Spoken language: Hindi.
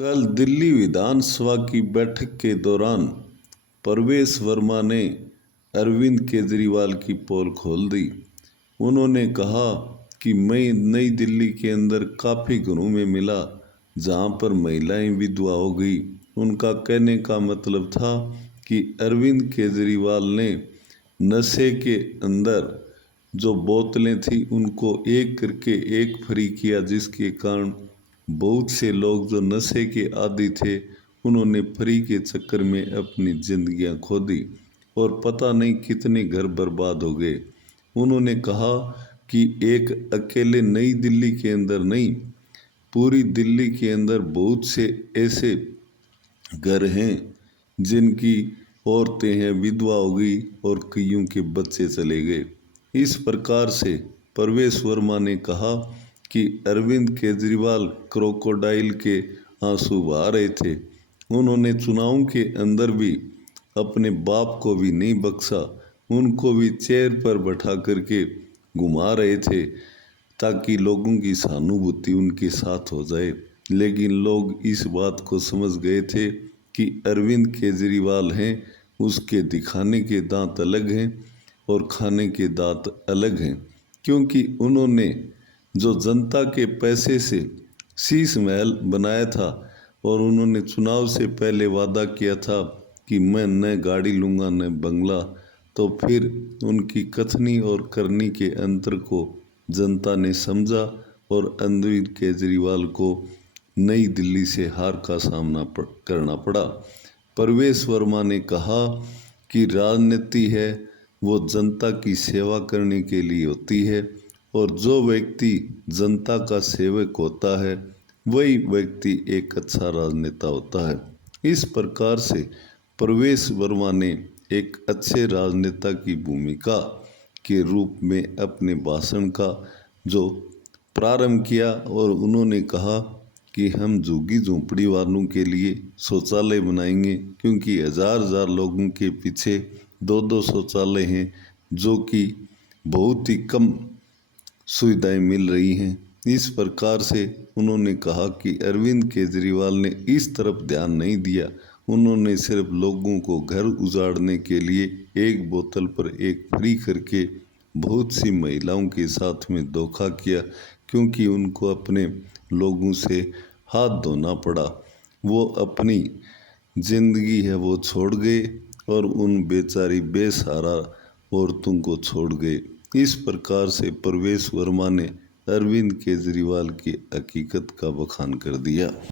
कल दिल्ली विधानसभा की बैठक के दौरान परवेश वर्मा ने अरविंद केजरीवाल की पोल खोल दी। उन्होंने कहा कि मैं नई दिल्ली के अंदर काफ़ी घरों में मिला जहां पर महिलाएं विधवा हो गई। उनका कहने का मतलब था कि अरविंद केजरीवाल ने नशे के अंदर जो बोतलें थी उनको एक करके एक फ्री किया, जिसके कारण बहुत से लोग जो नशे के आदी थे उन्होंने फ्री के चक्कर में अपनी जिंदगियां खो दी और पता नहीं कितने घर बर्बाद हो गए। उन्होंने कहा कि एक अकेले नई दिल्ली के अंदर नहीं, पूरी दिल्ली के अंदर बहुत से ऐसे घर हैं जिनकी औरतें हैं विधवा हो गई और कईयों के बच्चे चले गए। इस प्रकार से परवेश वर्मा ने कहा कि अरविंद केजरीवाल क्रोकोडाइल के आंसू बहा रहे थे। उन्होंने चुनाव के अंदर भी अपने बाप को भी नहीं बख्शा, उनको भी चेयर पर बैठा करके घुमा रहे थे ताकि लोगों की सहानुभूति उनके साथ हो जाए। लेकिन लोग इस बात को समझ गए थे कि अरविंद केजरीवाल हैं, उसके दिखाने के दांत अलग हैं और खाने के दांत अलग हैं, क्योंकि उन्होंने जो जनता के पैसे से शीश महल बनाया था और उन्होंने चुनाव से पहले वादा किया था कि मैं न गाड़ी लूँगा न बंगला, तो फिर उनकी कथनी और करनी के अंतर को जनता ने समझा और अरविंद केजरीवाल को नई दिल्ली से हार का सामना करना पड़ा। परवेश वर्मा ने कहा कि राजनीति है वो जनता की सेवा करने के लिए होती है और जो व्यक्ति जनता का सेवक होता है वही व्यक्ति एक अच्छा राजनेता होता है। इस प्रकार से परवेश वर्मा ने एक अच्छे राजनेता की भूमिका के रूप में अपने भाषण का जो प्रारंभ किया और उन्होंने कहा कि हम झुग्गी झोंपड़ी वालों के लिए शौचालय बनाएंगे, क्योंकि हजार हजार लोगों के पीछे दो दो शौचालय हैं जो कि बहुत ही कम सुविधाएं मिल रही हैं। इस प्रकार से उन्होंने कहा कि अरविंद केजरीवाल ने इस तरफ ध्यान नहीं दिया, उन्होंने सिर्फ लोगों को घर उजाड़ने के लिए एक बोतल पर एक फ्री करके बहुत सी महिलाओं के साथ में धोखा किया, क्योंकि उनको अपने लोगों से हाथ धोना पड़ा। वो अपनी जिंदगी है वो छोड़ गए और उन बेचारी बेसहारा औरतों को छोड़ गए। इस प्रकार से परवेश वर्मा ने अरविंद केजरीवाल की हकीकत का बखान कर दिया।